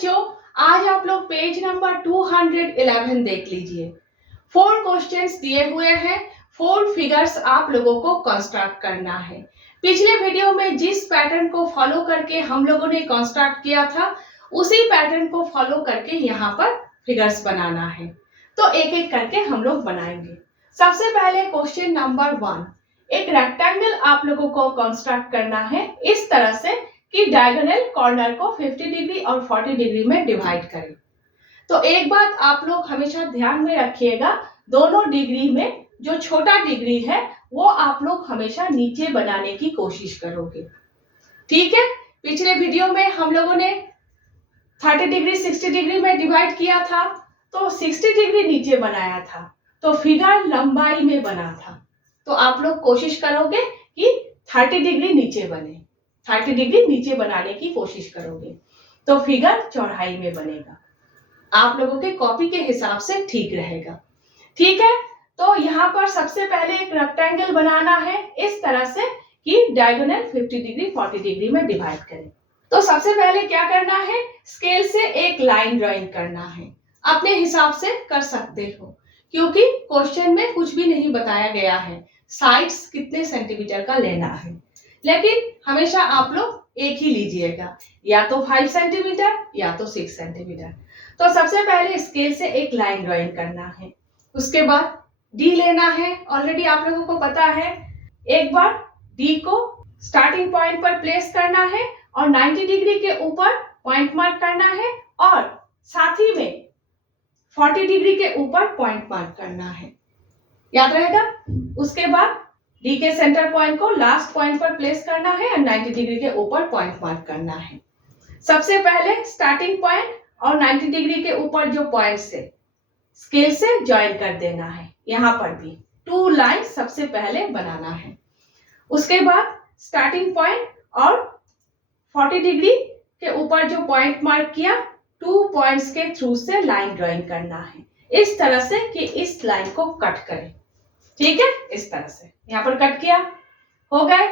बच्चों, आज आप लोग पेज नंबर 211 देख लीजिए। 4 क्वेश्चंस दिए हुए हैं, 4 फिगर्स आप लोगों को कंस्ट्रक्ट करना है। पिछले वीडियो में जिस पैटर्न को फॉलो करके हम लोगों ने कंस्ट्रक्ट किया था, उसी पैटर्न को फॉलो करके यहाँ पर फिगर्स बनाना है। तो एक एक करके हम लोग बनाएंगे। सबसे पहले क्वेश्चन नंबर 1, एक रेक्टेंगल आप लोगों को कंस्ट्रक्ट करना है इस तरह से कि डायगोनल कॉर्नर को 50 डिग्री और 40 डिग्री में डिवाइड करें। तो एक बात आप लोग हमेशा ध्यान में रखिएगा, दोनों डिग्री में जो छोटा डिग्री है वो आप लोग हमेशा नीचे बनाने की कोशिश करोगे। ठीक है, पिछले वीडियो में हम लोगों ने 30 डिग्री 60 डिग्री में डिवाइड किया था, तो 60 डिग्री नीचे बनाया था, तो फिगर लंबाई में बना था। तो आप लोग कोशिश करोगे कि 30 डिग्री नीचे बने, 30 डिग्री नीचे बनाने की कोशिश करोगे, तो फिगर चौड़ाई में बनेगा। आप लोगों के कॉपी के हिसाब से ठीक रहेगा। ठीक है, तो यहाँ पर सबसे पहले एक रेक्टेंगल बनाना है इस तरह से कि डायगोनल 50 डिग्री 40 डिग्री में डिवाइड करें। तो सबसे पहले क्या करना है, स्केल से एक लाइन ड्राइंग करना है। अपने हिसाब से कर सकते हो, क्योंकि क्वेश्चन में कुछ भी नहीं बताया गया है साइड्स कितने सेंटीमीटर का लेना है, लेकिन हमेशा आप लोग एक ही लीजिएगा, या तो 5 सेंटीमीटर या तो 6 सेंटीमीटर। तो सबसे पहले स्केल से एक लाइन ड्राइंग करना है, उसके बाद डी लेना है। ऑलरेडी आप लोगों को पता है, एक बार डी को स्टार्टिंग पॉइंट पर प्लेस करना है और 90 डिग्री के ऊपर पॉइंट मार्क करना है, और साथ ही में 40 डिग्री के ऊपर पॉइंट मार्क करना है, याद रहेगा। उसके बाद डी के सेंटर पॉइंट को लास्ट पॉइंट पर प्लेस करना है और 90 डिग्री के ऊपर पॉइंट मार्क करना है। सबसे पहले स्टार्टिंग पॉइंट और 90 डिग्री के ऊपर जो पॉइंट से स्केल से ज्वाइन कर देना है। यहाँ पर भी 2 लाइन सबसे पहले बनाना है। उसके बाद स्टार्टिंग पॉइंट और 40 डिग्री के ऊपर जो पॉइंट मार्क किया, 2 पॉइंट्स के थ्रू से लाइन ड्राइंग करना है इस तरह से कि इस लाइन को कट करें। ठीक है, इस तरह से यहाँ पर कट किया, हो गए।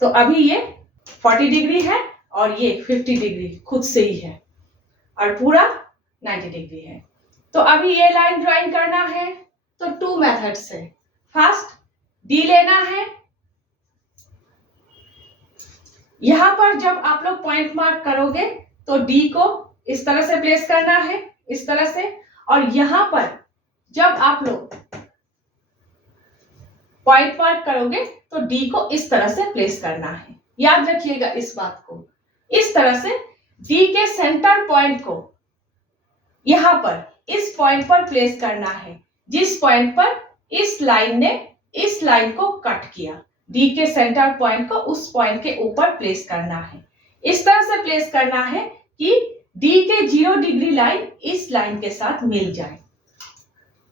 तो अभी ये 40 डिग्री है और ये 50 डिग्री खुद से ही है और पूरा 90 डिग्री है। तो अभी ये लाइन ड्राइंग करना है, तो 2 मेथड से। फर्स्ट डी लेना है, यहां पर जब आप लोग पॉइंट मार्क करोगे तो डी को इस तरह से प्लेस करना है, इस तरह से, और यहां पर जब आप लोग पॉइंट मार्क करोगे तो डी को इस तरह से प्लेस करना है। याद रखिएगा इस बात को, इस तरह से डी के सेंटर पॉइंट को यहां पर इस पॉइंट पर प्लेस करना है, जिस पॉइंट पर इस लाइन ने इस लाइन को कट किया। डी के सेंटर पॉइंट को उस पॉइंट के ऊपर प्लेस करना है, इस तरह से प्लेस करना है कि डी के 0 डिग्री लाइन इस लाइन के साथ मिल जाए,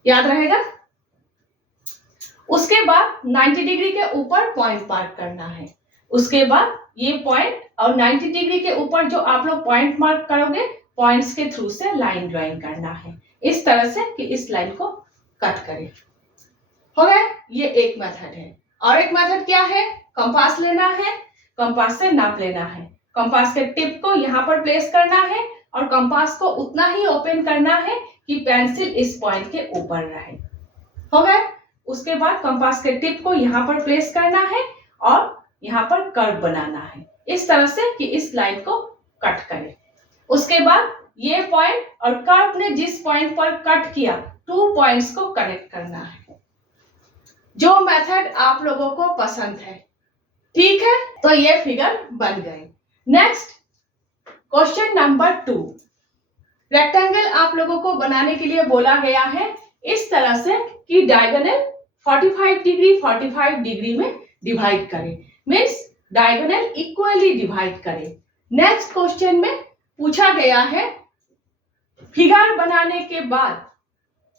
याद रहेगा। उसके बाद 90 डिग्री के ऊपर पॉइंट मार्क करना है। उसके बाद ये पॉइंट और 90 डिग्री के ऊपर जो आप लोग पॉइंट मार्क करोगे, पॉइंट्स के थ्रू से लाइन ड्राइंग करना है इस तरह से कि इस लाइन को कट करें। हो गया, ये एक मेथड है। और एक मेथड क्या है, कंपास लेना है, कंपास से नाप लेना है। कंपास के टिप को यहाँ पर प्लेस करना है और कंपास को उतना ही ओपन करना है कि पेंसिल इस पॉइंट के ऊपर रहे। हो गया। उसके बाद कंपास के टिप को यहाँ पर प्लेस करना है और यहाँ पर कर्व बनाना है इस तरह से कि इस लाइन को कट करे। उसके बाद ये पॉइंट और कर्व ने जिस पॉइंट पर कट किया, 2 पॉइंट्स को कनेक्ट करना है। जो मेथड आप लोगों को पसंद है, ठीक है, तो ये फिगर बन गई। नेक्स्ट क्वेश्चन नंबर 2, रेक्टेंगल आप लोगों को बनाने के लिए बोला गया है इस तरह से कि डायगोनल 45 डिग्री में डिवाइड करें, मीन्स डायगोनल इक्वली डिवाइड करें। नेक्स्ट क्वेश्चन में पूछा गया है, फिगर बनाने के बाद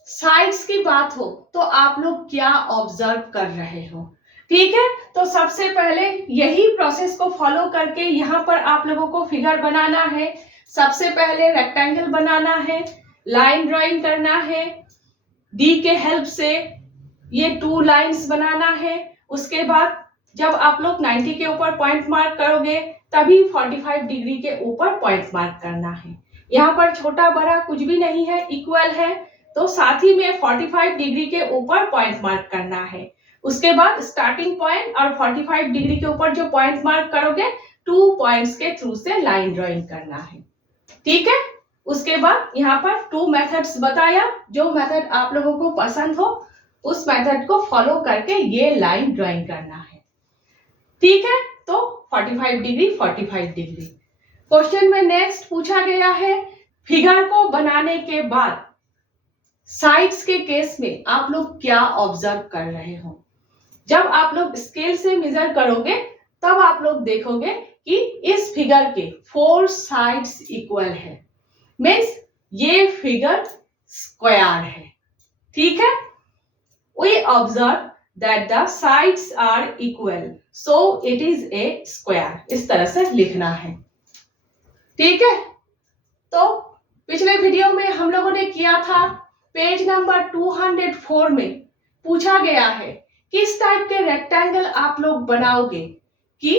साइड्स की बात हो तो आप लोग क्या ऑब्जर्व कर रहे हो। ठीक है, तो सबसे पहले यही प्रोसेस को फॉलो करके यहाँ पर आप लोगों को फिगर बनाना है। सबसे पहले रेक्टेंगल बनाना है, लाइन ड्राइंग करना है, डी के हेल्प से ये 2 लाइंस बनाना है। उसके बाद जब आप लोग 90 के ऊपर पॉइंट मार्क करोगे तभी 45 डिग्री के ऊपर पॉइंट मार्क करना है। यहाँ पर छोटा बड़ा कुछ भी नहीं है, इक्वल है, तो साथ ही में 45 डिग्री के ऊपर पॉइंट मार्क करना है। उसके बाद स्टार्टिंग पॉइंट और 45 डिग्री के ऊपर जो पॉइंट मार्क करोगे 2 पॉइंट्स के थ्रू से लाइन ड्राइंग करना है। ठीक है, उसके बाद यहाँ पर 2 मेथड्स बताया, जो मेथड आप लोगों को पसंद हो उस मेथड को फॉलो करके ये लाइन ड्राइंग करना है। ठीक है, तो 45 डिग्री 45 डिग्री। क्वेश्चन में नेक्स्ट पूछा गया है, फिगर को बनाने के बाद साइड्स के केस में आप लोग क्या ऑब्जर्व कर रहे हो। जब आप लोग स्केल से मेजर करोगे तब आप लोग देखोगे कि इस फिगर के 4 साइड्स इक्वल है, मीन्स ये फिगर स्क्वायर है। ठीक है, we observe that the sides are equal, so it is a square। इस तरह से लिखना है। ठीक है, तो पिछले वीडियो में हम लोगों ने किया था, पेज नंबर 204 में पूछा गया है किस टाइप के रेक्टेंगल आप लोग बनाओगे कि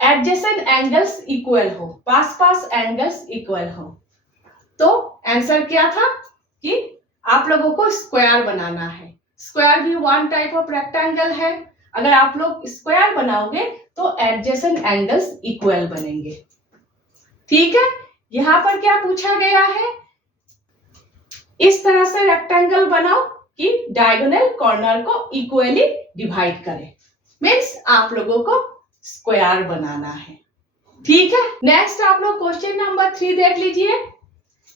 एडजेसेंट एंगल्स इक्वल हो, पास पास एंगल्स इक्वल हो। तो आंसर क्या था कि आप लोगों को स्क्वायर बनाना है। स्क्वायर भी वन टाइप ऑफ रेक्टेंगल है। अगर आप लोग स्क्वायर बनाओगे तो एडजेसेंट एंगल्स इक्वल बनेंगे। ठीक है, यहां पर क्या पूछा गया है, इस तरह से रेक्टेंगल बनाओ कि डायगोनल कॉर्नर को इक्वली डिवाइड करे, मीन्स आप लोगों को स्क्वायर बनाना है। ठीक है, नेक्स्ट आप लोग क्वेश्चन नंबर 3 देख लीजिए।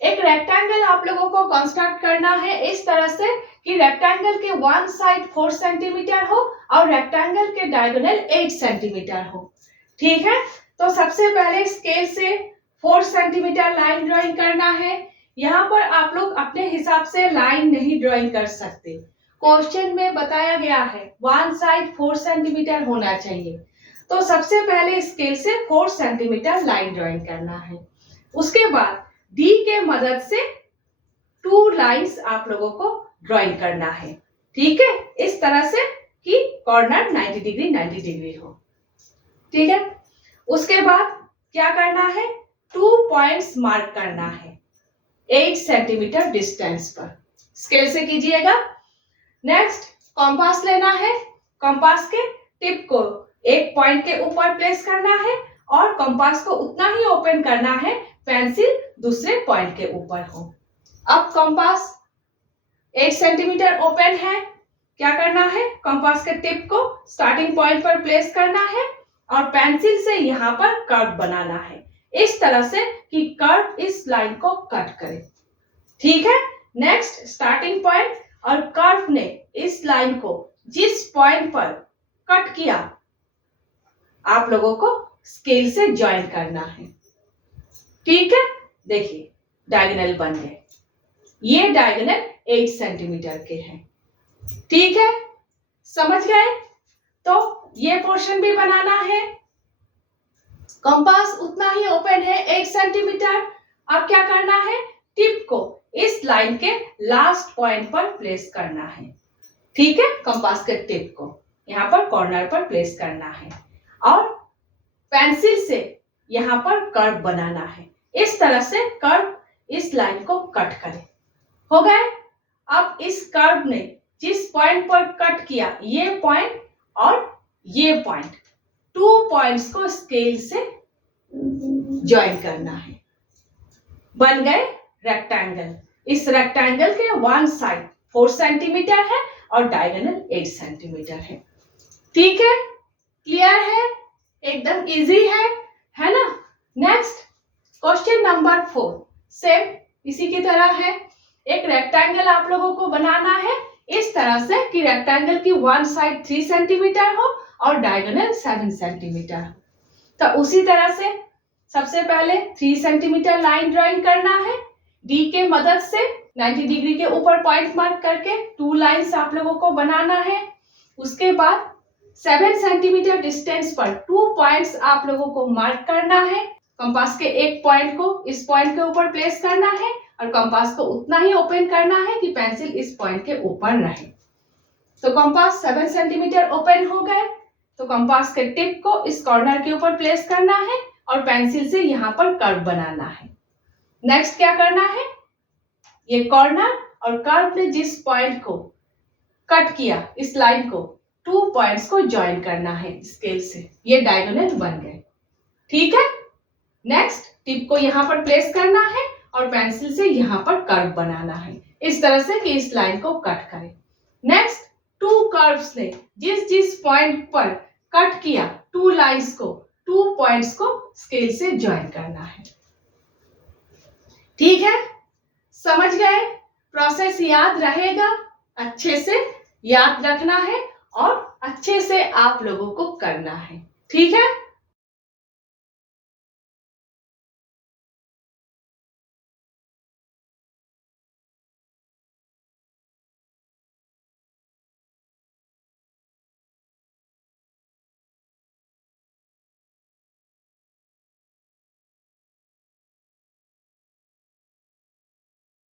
एक रेक्टेंगल आप लोगों को कंस्ट्रक्ट करना है इस तरह से कि रेक्टेंगल के वन साइड 4 सेंटीमीटर हो और रेक्टेंगल के डायगोनल 8 सेंटीमीटर हो। ठीक है, तो सबसे पहले स्केल से 4 सेंटीमीटर लाइन ड्राइंग करना है। यहाँ पर आप लोग अपने हिसाब से लाइन नहीं ड्राइंग कर सकते, क्वेश्चन में बताया गया है वन साइड 4 सेंटीमीटर होना चाहिए। तो सबसे पहले स्केल से 4 सेंटीमीटर लाइन ड्राइंग करना है। उसके बाद डी के मदद से 2 लाइंस आप लोगों को ड्राइंग करना है। ठीक है, इस तरह से कि कॉर्नर 90 डिग्री 90 डिग्री हो। ठीक है, उसके बाद क्या करना है, 2 पॉइंट्स मार्क करना है 8 सेंटीमीटर डिस्टेंस पर। स्केल से कीजिएगा। नेक्स्ट कंपास लेना है, कंपास के टिप को एक पॉइंट के ऊपर प्लेस करना है और कंपास को उतना ही ओपन करना है पेंसिल दूसरे पॉइंट के ऊपर हो। अब कंपास 8 सेंटीमीटर ओपन है, क्या करना है, कंपास के टिप को स्टार्टिंग पॉइंट पर प्लेस करना है और पेंसिल से यहाँ पर कर्व बनाना है इस तरह से कि कर्व इस लाइन को कट करे। ठीक है, नेक्स्ट स्टार्टिंग पॉइंट और कर्व ने इस लाइन को जिस पॉइंट पर कट किया आप लोगों को स्केल से ज्वाइन करना है। ठीक है, देखिए डायगोनल बन गए। ये डायगोनल 8 सेंटीमीटर के हैं। ठीक है, समझ गए। तो ये पोर्शन भी बनाना है। कंपास उतना ही ओपन है 8 सेंटीमीटर। अब क्या करना है, टिप को इस लाइन के लास्ट पॉइंट पर प्लेस करना है। ठीक है, कंपास के टिप को यहाँ पर कॉर्नर पर प्लेस करना है और पेंसिल से यहाँ पर कर्व बनाना है इस तरह से कर्व इस लाइन को कट करे। हो गए। अब इस कर्व ने जिस पॉइंट पर कट किया ये पॉइंट और ये पॉइंट, 2 पॉइंट्स को स्केल से ज्वाइन करना है। बन गए रेक्टेंगल। इस रेक्टेंगल के वन साइड 4 सेंटीमीटर है और डायगोनल 8 सेंटीमीटर है। ठीक है, क्लियर है, एकदम इजी है ना। नेक्स्ट क्वेश्चन नंबर 4 सेम इसी की तरह है। एक रेक्टेंगल आप लोगों को बनाना है इस तरह से कि रेक्टेंगल की वन साइड 3 सेंटीमीटर हो और डायगोनल 7 सेंटीमीटर। तो उसी तरह से सबसे पहले 3 सेंटीमीटर लाइन ड्राइंग करना है। डी के मदद से 90 डिग्री के ऊपर पॉइंट मार्क करके 2 लाइंस आप लोगों को बनाना है। उसके बाद 7 सेंटीमीटर डिस्टेंस पर 2 पॉइंट्स आप लोगों को मार्क करना है। कंपास के एक पॉइंट को इस पॉइंट के ऊपर प्लेस करना है और कंपास को उतना ही ओपन करना है कि पेंसिल इस पॉइंट के ऊपर रहे। तो कंपास 7 सेंटीमीटर ओपन हो गए। तो कंपास के टिप को इस कॉर्नर के ऊपर प्लेस करना है और पेंसिल से यहाँ पर कर्व बनाना है। नेक्स्ट क्या करना है, ये कॉर्नर और कर्व ने जिस पॉइंट को कट किया, इस लाइन को 2 पॉइंट्स को ज्वाइन करना है स्केल से, ये डायगोनल बन गए। ठीक है, नेक्स्ट टिप को यहाँ पर प्लेस करना है और पेंसिल से यहाँ पर कर्व बनाना है इस तरह से कि इस लाइन को कट करें। नेक्स्ट 2 कर्व्स ने जिस जिस पॉइंट पर कट किया, 2 लाइंस को, 2 पॉइंट्स को स्केल से ज्वाइन करना है। ठीक है, समझ गए? प्रोसेस याद रहेगा, अच्छे से याद रखना है और अच्छे से आप लोगों को करना है। ठीक है।